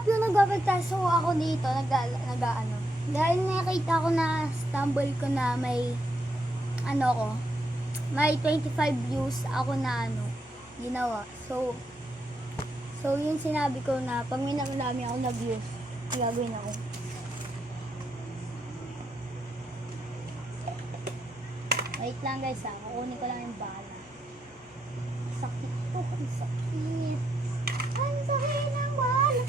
up yung nagpapagtaso ako dito, nag-ano. Dahil nakita ko na stumble ko na may may 25 views ako na ginawa. So yung sinabi ko na pag may nakalami ako na views, gagawin ako. Wait lang guys kukunin ko lang yung bala. Sakit to, ang sakit. Ang sakit ng bala.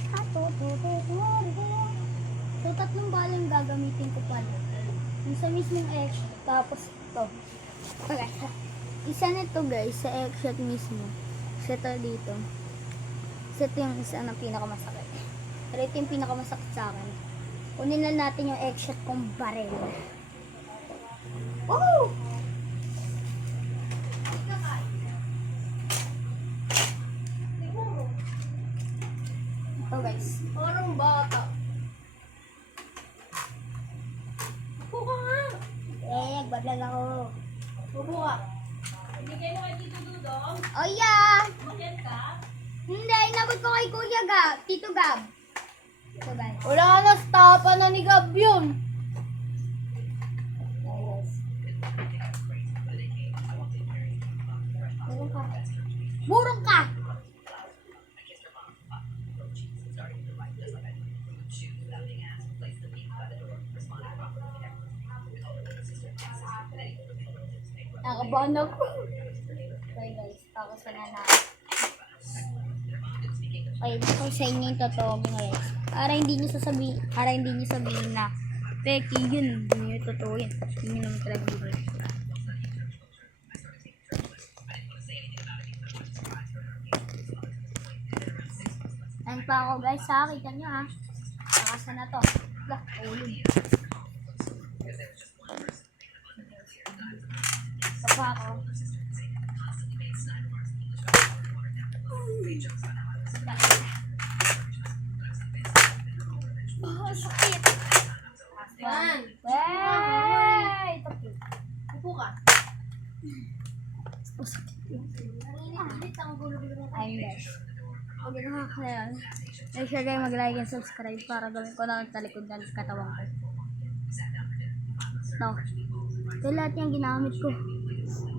So, 3 bala yung gagamitin ko pala. Yung sa mismong X, tapos ito. Okay. Isa nito guys, sa X-shot mismo. Isa ito dito. Isa ito yung isa ng pinakamasakit. Pero ito yung pinakamasakit sa akin. Kunin lang natin yung X-shot kong baril. Oh! Ito guys. Parang bata. Upo ka nga. Nagbablog ako. Upo ka. Hindi kayo kay Tito Dudong? Oh yeah! Bakit ka? Hindi, inabot ko kay Kuya Gab. Tito Gab. Ito guys. Wala na, stapa na ni Gab yun. Burong ka! Nakabahan ako. Okay guys, tapos na na. Okay, gusto ko sa inyo yung totoo guys. Para hindi nyo sabihin na peki yun, hindi nyo totoo yun. Hindi nyo naman talaga guys. Ayan pa ako guys ha, kita nyo ha. Nakasa na to. Lah, ulog. Ito pa ako. Oh, sakit. Yan. Wey! Upo ka. Oh, sakit. Ayun guys. Huwag nyo nakakalayan. Make sure kayo mag-like and subscribe para gawin ko na ang talikod ng katawan ko. Ito lahat yung ginamit ko.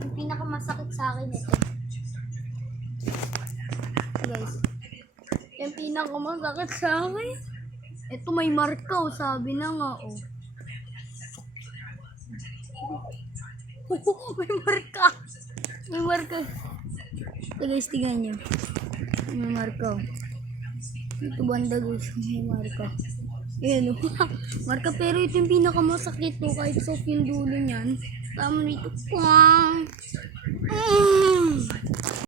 Yung pinakamasakit sa akin ito. Guys. Yung pinakamasakit sa akin. Ito may marka sabi na nga may marka. May marka. Ito guys, tingnan nyo. May marka. Ito banda guys, may marka. Ayan marka, pero ito yung pinakamasakit to. Kahit soft yung dulo niyan. Tama nito.